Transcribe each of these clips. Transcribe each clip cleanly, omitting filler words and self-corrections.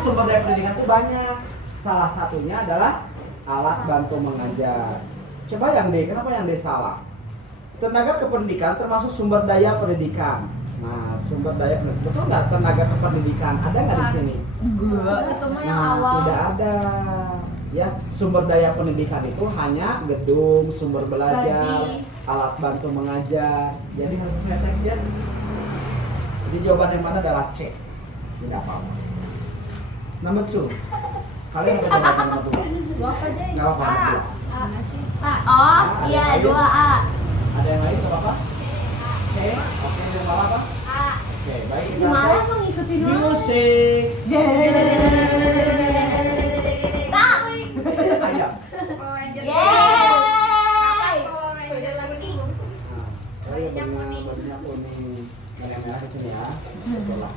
Sumber daya pendidikan itu banyak. Salah satunya adalah alat bantu mengajar. Coba yang D, kenapa yang D salah? Tenaga kependidikan termasuk sumber daya pendidikan. Nah, sumber daya pendidikan, betul nggak tenaga kependidikan? Ada nggak di sini? Nah, tidak ada. Ya, sumber daya pendidikan itu hanya gedung, sumber belajar, alat bantu mengajar. Jadi harus sesuai teks ya. Jadi jawaban yang mana adalah C. Tidak apa-apa. Nomor 2. Kalian apa jawaban nomor 2? Dua apa aja? Nggak apa-apa. nomor 2. Oh, iya, 2A. Ada yang lain nggak apa-apa? C. Oke, yang bawah apa? Oke, baik. Kita Malah cek. mengikuti dulu. Musik. Tak. Ayam. Yeay. Bajunya kuning, yang merah di sini ya. Betul lah.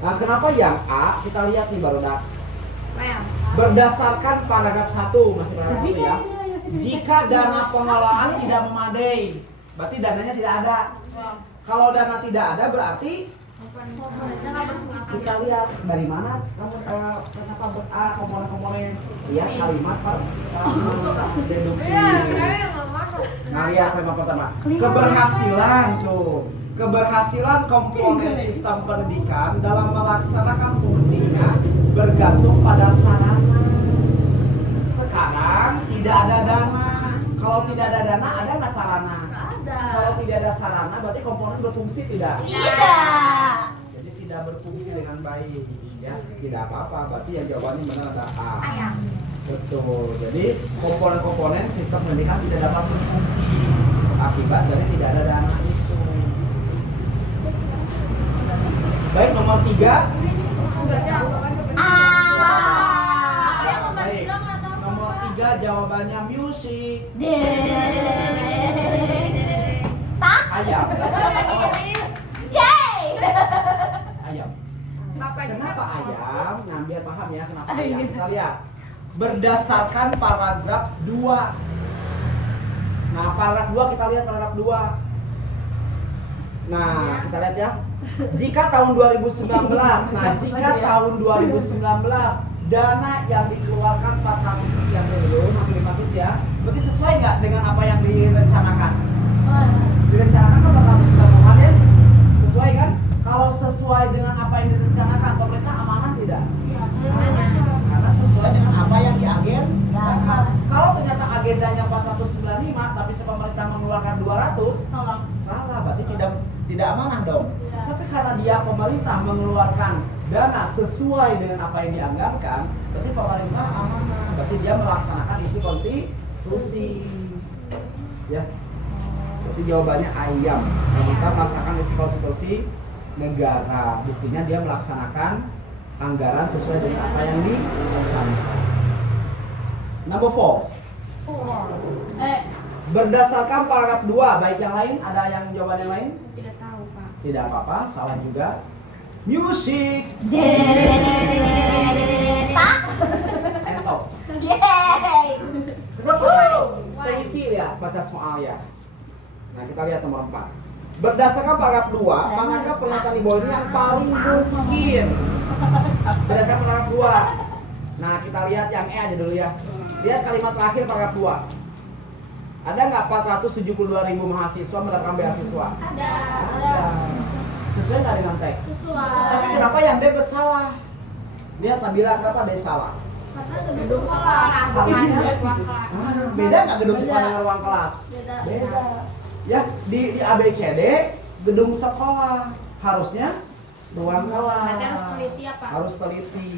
Nah, kenapa yang A? Kita lihat nih baru dah. Berdasarkan paragraf 1, masih paragraf 1 ya. Jika dana pengelolaan tidak memadai, berarti dananya tidak ada. Kalau dana tidak ada berarti kita lihat dari mana kamu kenapa A komponen-komponen ya kalimat per deduktif. Nah, lihat tema pertama. Keberhasilan tuh. Keberhasilan komponen sistem pendidikan dalam melaksanakan fungsinya bergantung pada sarana. Sekarang tidak ada dana. Kalau tidak ada dana, ada nggak sarana? Kalau tidak ada sarana, berarti komponen berfungsi tidak? Tidak. Jadi tidak berfungsi dengan baik. Ya, tidak apa-apa. Berarti yang jawabannya benar adalah A. Betul. Jadi komponen-komponen sistem pendidikan tidak dapat berfungsi akibat dari tidak ada dana itu. Baik, nomor 3. Baik. Nomor 3 jawabannya musik. Tak. Ayam. Yeay. Ayam. Kenapa ayam? Nah, biar paham ya kenapa ayam. Kita lihat. Berdasarkan paragraf 2. Nah, paragraf 2 kita lihat paragraf 2. Nah, kita lihat ya. Jika tahun 2019, jika tahun 2019 dana yang dikeluarkan 400 sekian triliun, hampir 500 ya. Berarti sesuai nggak dengan apa yang direncanakan? Direncanakan kan 490 ya? Sesuai kan? Kalau sesuai dengan apa yang direncanakan, pemerintah amanah tidak? Karena sesuai dengan apa yang diagendakan. Kalau ternyata agendanya 495, tapi pemerintah mengeluarkan 200, salah, berarti tidak amanah dong. Tapi karena dia pemerintah mengeluarkan dana sesuai dengan apa yang dianggarkan, berarti pemerintah amanah. Berarti dia melaksanakan isi konstitusi. Ya. Berarti jawabannya ayam. Pemerintah melaksanakan isi konstitusi negara. Buktinya dia melaksanakan anggaran sesuai dengan apa yang direncanakan. Number 4. Berdasarkan paragraf 2, baik yang lain, ada yang jawaban yang lain? Tidak tahu, Pak. Tidak apa-apa, salah juga. Musik. Tak. Entop. Yeay. Kenapa? Teliti ya, baca soal ya. Nah, kita lihat nomor 4. Berdasarkan paragraf 2, manakah pernyataan di bawah ini yang paling mungkin? Berdasarkan paragraf 2. Nah, kita lihat yang E aja dulu ya. Lihat kalimat terakhir paragraf 2. Ada nggak 472.000 mahasiswa mendapatkan beasiswa? Ada. Sesuai nggak dengan teks? Sesuai. Tapi kenapa yang D salah? Lihat Nabila, kenapa D salah? Karena gedung sekolah. Beda nggak gedung sekolah dengan ruang kelas? Beda. Ya, di ABCD gedung sekolah harusnya ruang kelas. Berarti harus teliti ya, Pak? Harus teliti.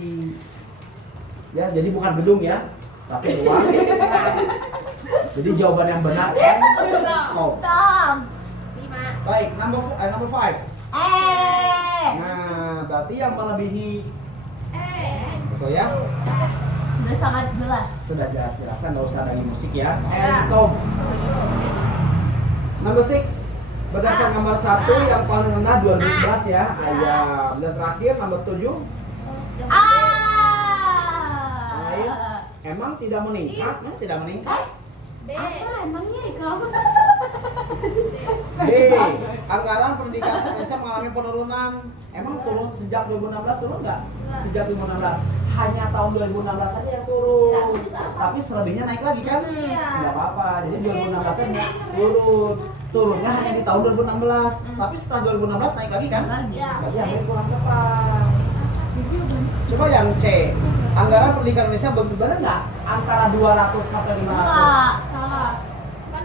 Ya, jadi bukan gedung ya, tapi ruang. Jadi jawaban yang benar N. Tom. Baik, number 5. Nah, berarti yang melebihi betul ya? Sudah sangat jelas. Sudah jelaskan, nggak usah dari musik ya. And Tom. Number 6. Berdasarkan nomor 1 yang paling rendah 2011 ya. Ayam. Dan terakhir nomor 7. Lain. Emang tidak meningkat? Tidak meningkat? Apa emangnya kamu? Anggaran pendidikan Indonesia mengalami penurunan. Emang turun sejak 2016 turun nggak? Sejak 2016. Hanya tahun 2016 saja yang turun. Tapi selebihnya naik lagi kan? Iya. Nggak apa-apa. Jadi 2016 nya turun. Turunnya hanya di tahun 2016. Tapi setelah 2016 naik lagi kan? Iya. Berarti yang kurang cepat. Coba yang C. Anggaran pendidikan Indonesia berbeda nggak? Antara 200 sampai 500. Enggak. Salah.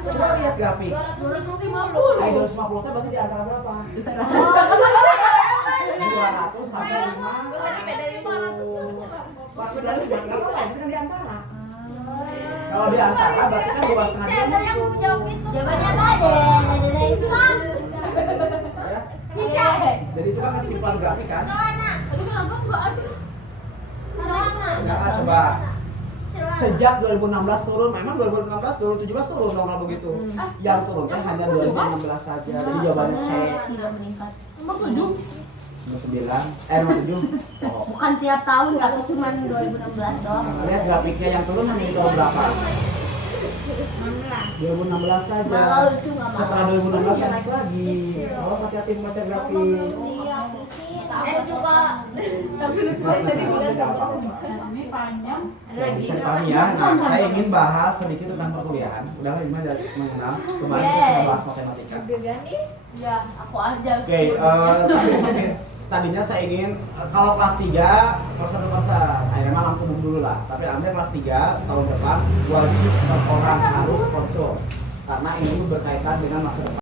Coba lihat grafik. 250. Ayo 250 nya berarti di antara berapa? 200 sampai 500. Masih dari nggak apa-apa, itu kan di antara. Kalau di antara berarti kan 2,5 Jawabannya apa deh? Ada itu kan. Ya. Jadi itu kan kesimpulan grafik kan? Enggak, coba. Sejak 2016 turun, memang 2016, 2017 turun dong kalau begitu. Yang turunnya hanya 2016 saja. Jadi jawabannya C. Tidak meningkat. Nomor 9, nomor 7. Oh. Bukan tiap tahun, tapi cuma 2016 doang. Lihat grafiknya yang turun hanya di tahun berapa? 2016 saja. Malah itu nggak mau. Setelah 2016 ya naik lagi. Awas hati-hati membaca grafik. Iya, juga. Tapi lupa tadi bilang ini panjang. Ya, bisa dipahami ya. Nah, saya ingin bahas sedikit tentang perkuliahan. Udah lah, gimana dari mengenal. Kemarin kita sudah bahas matematika. Ya, aku aja. Oke, tadinya saya ingin kalau kelas 3 persen. Memang lampu dulu lah. Tapi nanti kelas 3 tahun depan wajib orang harus konsul karena ini berkaitan dengan masa depan.